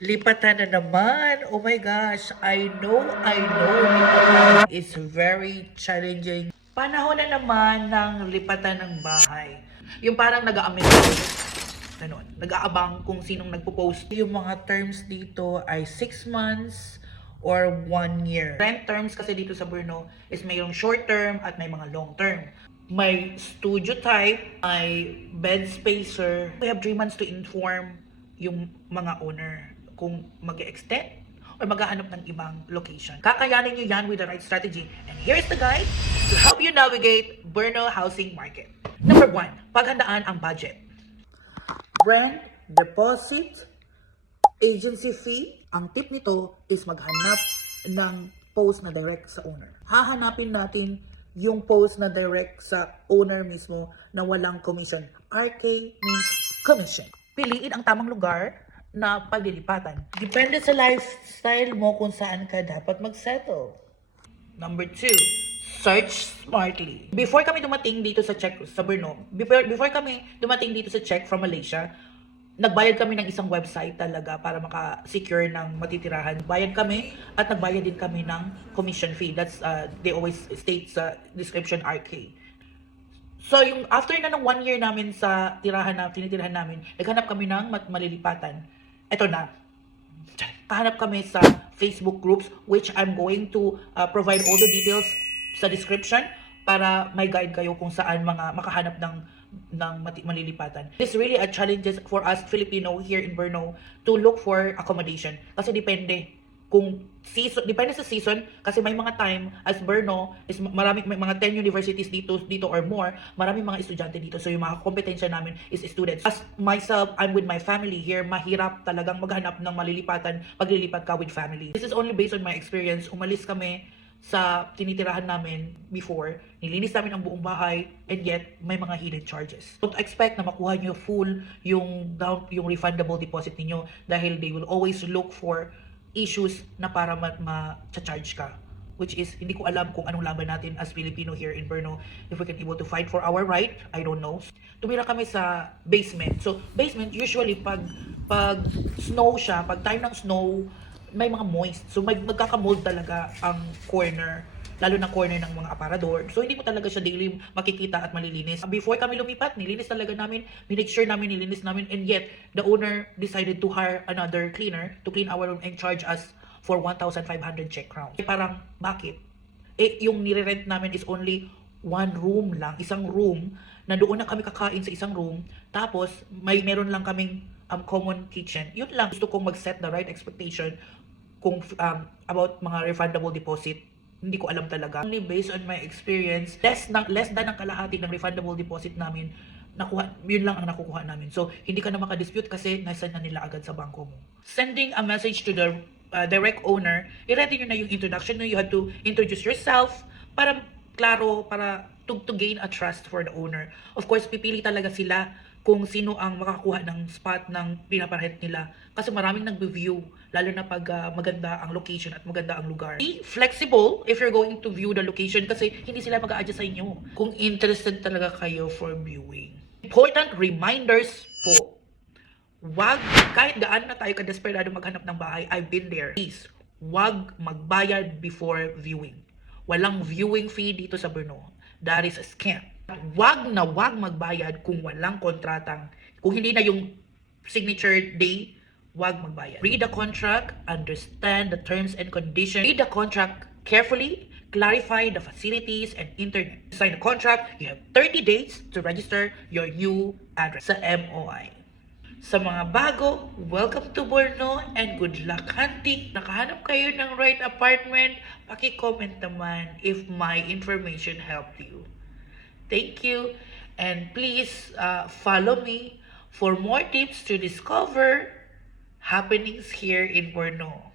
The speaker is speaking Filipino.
Lipatan na naman. Oh my gosh. I know. Lipatan is very challenging. Panahon na naman ng lipatan ng bahay. Yung parang nag-aamin. Ganon. Nag-aabang kung sinong nagpo-post. Yung mga terms dito ay 6 months or 1 year. Rent terms kasi dito sa Brno is mayroong short term at may mga long term. May studio type, may bed spacer. We have 3 months to inform yung mga owner kung mag-extend or maghahanap ng ibang location. Kakayanin nyo yan with the right strategy. And here's the guide to help you navigate Brno housing market. Number 1, paghandaan ang budget. Rent, deposit, agency fee. Ang tip nito is maghanap ng post na direct sa owner. Hahanapin natin yung post na direct sa owner mismo na walang commission. RK means commission. Piliin ang tamang lugar na paglilipatan. Depende sa lifestyle mo kung saan ka dapat mag-settle. Number 2, search smartly. Before kami dumating dito sa Czech, sa Brno, before kami dumating dito sa Czech from Malaysia, nagbayad kami ng isang website talaga para maka-secure ng matitirahan. Bayad kami at nagbayad din kami ng commission fee. That's, they always state sa description RK. So, yung after na ng 1 year namin sa tinitirahan namin, naghanap kami ng malilipatan. Ito na. Kahanap kami sa Facebook groups, which I'm going to provide all the details sa description para may guide kayo kung saan mga makahanap ng malilipatan. It's really a challenge for us Filipino here in Brno to look for accommodation. Kasi depende kung season, depende sa season kasi may mga time as Brno is may mga 10 universities dito or more, maraming mga estudyante dito, so yung mga kompetensya namin is students. As myself, I'm with my family here, mahirap talagang maghanap ng malilipatan paglilipat ka with family. This is only based on my experience. Umalis kami sa tinitirahan namin before, nilinis namin ang buong bahay, and yet may mga hidden charges. Don't expect na makuha nyo full yung refundable deposit niyo dahil they will always look for issues na para ma-charge ka, which is hindi ko alam kung anong laban natin as Filipino here in Brno, if we can able to fight for our right. I don't know. Tumira kami sa basement. So basement usually pag snow siya, pag time ng snow, may mga moist, so magkakamold talaga ang corner, lalo na corner ng mga aparador. So hindi mo talaga siya daily makikita at malilinis. Before kami lumipat, nilinis talaga namin, minake sure namin nilinis namin, and yet the owner decided to hire another cleaner to clean our room and charge us for 1,500 Czech crowns. Parang bakit? Yung nire-rent namin is only one room lang, isang room, na doon na kami kakain sa isang room, tapos meron lang kaming common kitchen. Yun lang. Gusto kong mag-set the right expectation kung about mga refundable deposit. Hindi ko alam talaga. Only based on my experience, less than ang kalahati ng refundable deposit namin, yun lang ang nakukuha namin. So, hindi ka na makadispute kasi nasa na nila agad sa bangko mo. Sending a message to the direct owner, i-ready nyo na yung introduction nyo. You have to introduce yourself para klaro, para to gain a trust for the owner. Of course, pipili talaga sila kung sino ang makakuha ng spot ng pinaparent nila. Kasi maraming nag-view, lalo na pag maganda ang location at maganda ang lugar. Be flexible if you're going to view the location kasi hindi sila mag-a-adjust sa inyo. Kung interested talaga kayo for viewing. Important reminders po. Wag, kahit gaan na tayo ka-desperado maghanap ng bahay, I've been there. Please, wag magbayad before viewing. Walang viewing fee dito sa Brno. That is a scam. Wag magbayad kung walang kontratang, kung hindi na yung signature day, wag magbayad. Read the contract, understand the terms and conditions. Read the contract carefully, clarify the facilities and internet. Sign the contract, you have 30 days to register your new address sa MOI. Sa mga bago, welcome to Brno and good luck hunting. Nakahanap kayo ng right apartment, paki-comment naman if my information helped you. Thank you, and please follow me for more tips to discover happenings here in Brno.